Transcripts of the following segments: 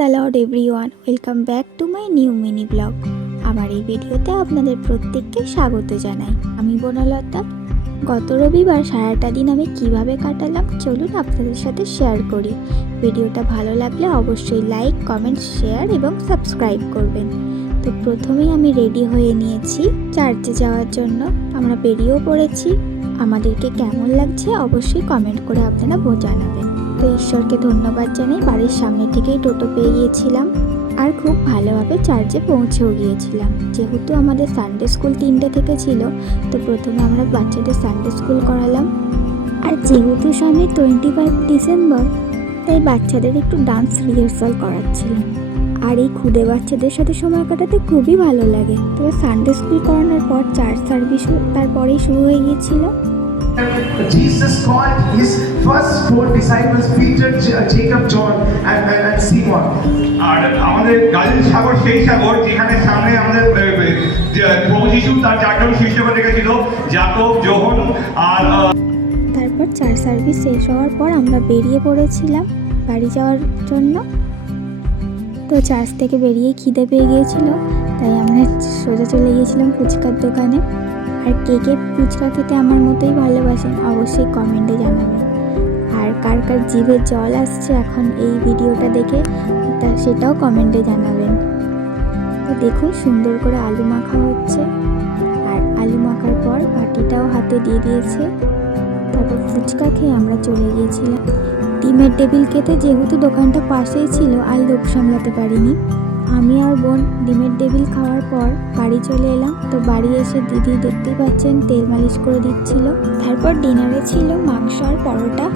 The Lord everyone, welcome back to my new mini blog. আমার এই ভিডিওতে আপনাদের প্রত্যেককে স্বাগত জানাই। আমি বনলতা। গত রবিবার সারাটা দিন আমি কিভাবে কাটালাম চলুন আপনাদের সাথে শেয়ার করি। ভিডিওটা ভালো লাগলে অবশ্যই লাইক, কমেন্ট, শেয়ার এবং সাবস্ক্রাইব করবেন। তো প্রথমেই আমি রেডি হয়ে নিয়েছি চার্চে যাওয়ার জন্য। আমরা বেরিয়েও পড়েছি। আমাদেরকে কেমন লাগছে অবশ্যই কমেন্ট করে আপনারা জানাবেন। তো ঈশ্বরকে ধন্যবাদ জানাই, বাড়ির সামনে থেকেই টোটো পেয়ে গিয়েছিলাম আর খুব ভালোভাবে চার্চে পৌঁছেও গিয়েছিলাম। যেহেতু আমাদের সানডে স্কুল 3টে থেকে ছিল, তো প্রথমে আমরা বাচ্চাদের সানডে স্কুল করালাম। আর যেহেতু সামনে 25 ডিসেম্বর, তাই বাচ্চাদের একটু ডান্স রিহার্সাল করাচ্ছিলাম। আর এই খুদে বাচ্চাদের সাথে সময় কাটাতে খুবই ভালো লাগে। তবে সানডে স্কুল করানোর পর চার্চ সার্ভিসও তারপরেই শুরু হয়ে গিয়েছিল। Jesus called his first 4 disciples, Peter, Jacob, John and Simon. আর আমাদের গালিল সাগর সেই সাগর যেখানে সামনে আমাদের প্রভু যিশু তার 4জন শিষ্যকে রেখেছিল, যাকব, যোহন আর তারপর চার্চ সার্ভিস শেষ হওয়ার পর আমরা বেরিয়ে পড়েছিলাম বাড়ি যাওয়ার জন্য। তো চার্চ থেকে বেরিয়ে খিদে পেয়ে গিয়েছিল, তাই আমরা সোজা চলে গিয়েছিলাম ফুচকার দোকানে। আর কে কে ফুচকা খেতে আমার মতোই ভালোবাসেন অবশ্যই কমেন্টে জানাবেন। আর কার কার জিভে জল আসছে এখন এই ভিডিওটা দেখে, সেটাও কমেন্টে জানাবেন। তো দেখুন সুন্দর করে আলু মাখা হচ্ছে, আর আলু মাখার পর বাটিটাও হাতে দিয়ে দিয়েছে। তারপর ফুচকা খেয়ে আমরা চলে গিয়েছিলাম ডিমের টেবিল খেতে। যেহেতু দোকানটা পাশেই ছিল আর লোভ সামলাতে পারিনি, আমি আর বোন ডিমের টেবিল খাওয়ার পর বাড়ি চলে এলাম। তো বাড়ি এসে দিদি দেখতেই পাচ্ছেন তেল মালিশ করে দিচ্ছিল। তারপর ডিনারে ছিল মাংস আর পরোটা।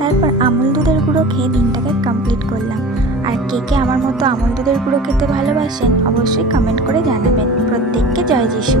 তারপর আমুল দুধের গুঁড়ো খেয়ে দিনটাকে কমপ্লিট করলাম। আর কে কে আমার মতো আমুল দুধের গুঁড়ো খেতে ভালোবাসেন অবশ্যই কমেন্ট করে জানাবেন। প্রত্যেককে জয় যিশু।